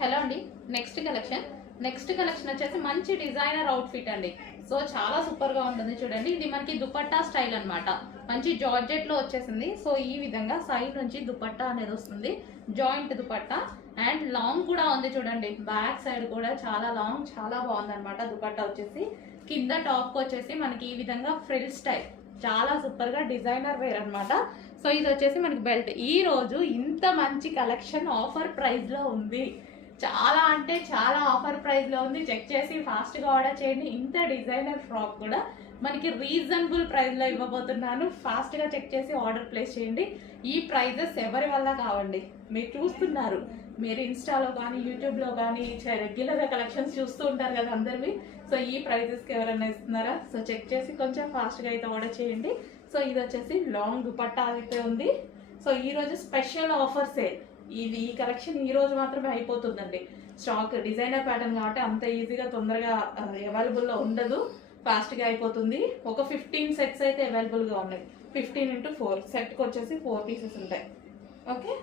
Hello అండి. Next collection వచ్చేసి మంచి డిజైనర్ అవుట్ఫిట్ అండి. సో చాలా సూపర్ గా ఉంటుంది చూడండి. ఇది మనకి దుపట్టా స్టైల్ అన్నమాట. మంచి జార్జెట్ లో వచ్చేసింది. సో ఈ విధంగా సైడ్ నుంచి దుపట్టా అనేది వస్తుంది, జాయింట్ దుపట్టా అండ్ లాంగ్ కూడా ఉంది చూడండి. బ్యాక్ సైడ్ కూడా చాలా లాంగ్, చాలా బాగుంది అనమాట. దుపట్టా వచ్చేసి కింద టాప్ వచ్చేసి మనకి ఈ విధంగా ఫ్రిల్ స్టైల్, చాలా సూపర్ గా డిజైనర్ వేర్ అనమాట. సో ఇది వచ్చేసి మనకి బెల్ట్. ఈ రోజు ఇంత మంచి కలెక్షన్ ఆఫర్ ప్రైస్ లో ఉంది. చాలా అంటే చాలా ఆఫర్ ప్రైస్ లో ఉంది. చెక్ చేసి ఫాస్ట్ గా ఆర్డర్ చేయండి. ఇంత డిజైనర్ ఫ్రాక్ కూడా మనకి రీజనబుల్ ప్రైస్ లో ఇవ్వబోతున్నాను. ఫాస్ట్ గా చెక్ చేసి ఆర్డర్ ప్లేస్ చేయండి. ఈ ప్రైజెస్ ఎవరి వల్ల కావండి, మీరు చూస్తున్నారు. మీరు ఇన్స్టాలో కానీ యూట్యూబ్ లో కానీ రెగ్యులర్ గా కలెక్షన్స్ చూస్తూ ఉంటారు కదా అందరివి. సో ఈ ప్రైజెస్ కి ఎవరైనా ఇస్తున్నారా? సో చెక్ చేసి కొంచెం ఫాస్ట్ గా అయితే ఆర్డర్ చేయండి. సో ఇది వచ్చేసి లాంగ్ దుపట్టా అయితే ఉంది. సో ఈ రోజు స్పెషల్ ఆఫర్ సేల్. ఈ కలెక్షన్ ఈ రోజు మాత్రమే అయిపోతుందండి. స్టాక్ డిజైనర్ ప్యాటర్న్ కాబట్టి అంత ఈజీగా తొందరగా అవైలబుల్లో ఉండదు, ఫాస్ట్గా అయిపోతుంది. ఒక 15 సెట్స్ అయితే అవైలబుల్గా ఉన్నాయి. 15x4 సెట్కి వచ్చేసి 4 పీసెస్ ఉంటాయి. ఓకే,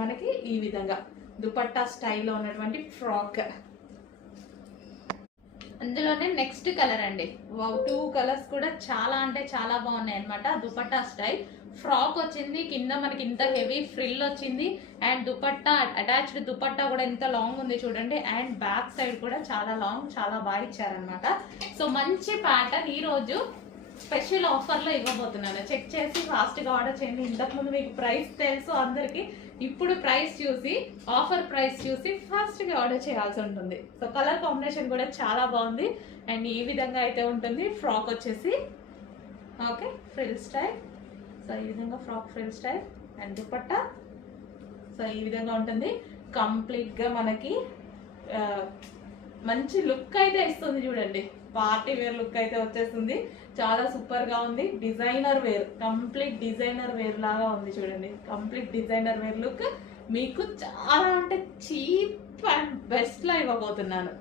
మనకి ఈ విధంగా దుపట్టా స్టైల్లో ఉన్నటువంటి ఫ్రాక్. అందులోనే నెక్స్ట్ కలర్ అండి. 2 కలర్స్ కూడా చాలా అంటే చాలా బాగున్నాయి అనమాట. దుపట్టా స్టైల్ ఫ్రాక్ వచ్చింది, కింద మనకి ఇంత హెవీ ఫ్రిల్ వచ్చింది అండ్ దుపట్టా అటాచ్డ్ దుపట్టా కూడా ఎంత లాంగ్ ఉంది చూడండి. అండ్ బ్యాక్ సైడ్ కూడా చాలా లాంగ్, చాలా బాగా ఇచ్చారనమాట. సో మంచి ప్యాటర్న్ ఈ రోజు స్పెషల్ ఆఫర్ లో ఇవ్వబోతున్నాను. చెక్ చేసి ఫాస్ట్ గా ఆర్డర్ చేయండి. ఇంతకుముందు మీకు ప్రైస్ తెలుసు అందరికి, ఇప్పుడు ప్రైస్ చూసి, ఆఫర్ ప్రైస్ చూసి ఫాస్ట్ గా ఆర్డర్ చేయాల్సి ఉంటుంది. సో కలర్ కాంబినేషన్ కూడా చాలా బాగుంది అండ్ ఈ విధంగా అయితే ఉంటుంది. ఫ్రాక్ వచ్చేసి ఓకే ఫ్రిల్ స్టైల్. సో ఈ విధంగా frock frill style and dupatta so ఈ విధంగా ఉంటుంది. కంప్లీట్ గా మనకి మంచి లుక్ అయితే ఇస్తుంది చూడండి. పార్టీ వేర్ లుక్ అయితే వచ్చేస్తుంది. చాలా సూపర్ గా ఉంది. Designer wear, complete designer wear లాగా ఉంది చూడండి. కంప్లీట్ డిజైనర్ వేర్ లుక్ మీకు చాలా అంటే చీప్ అండ్ బెస్ట్ లా ఇవ్వబోతున్నాను.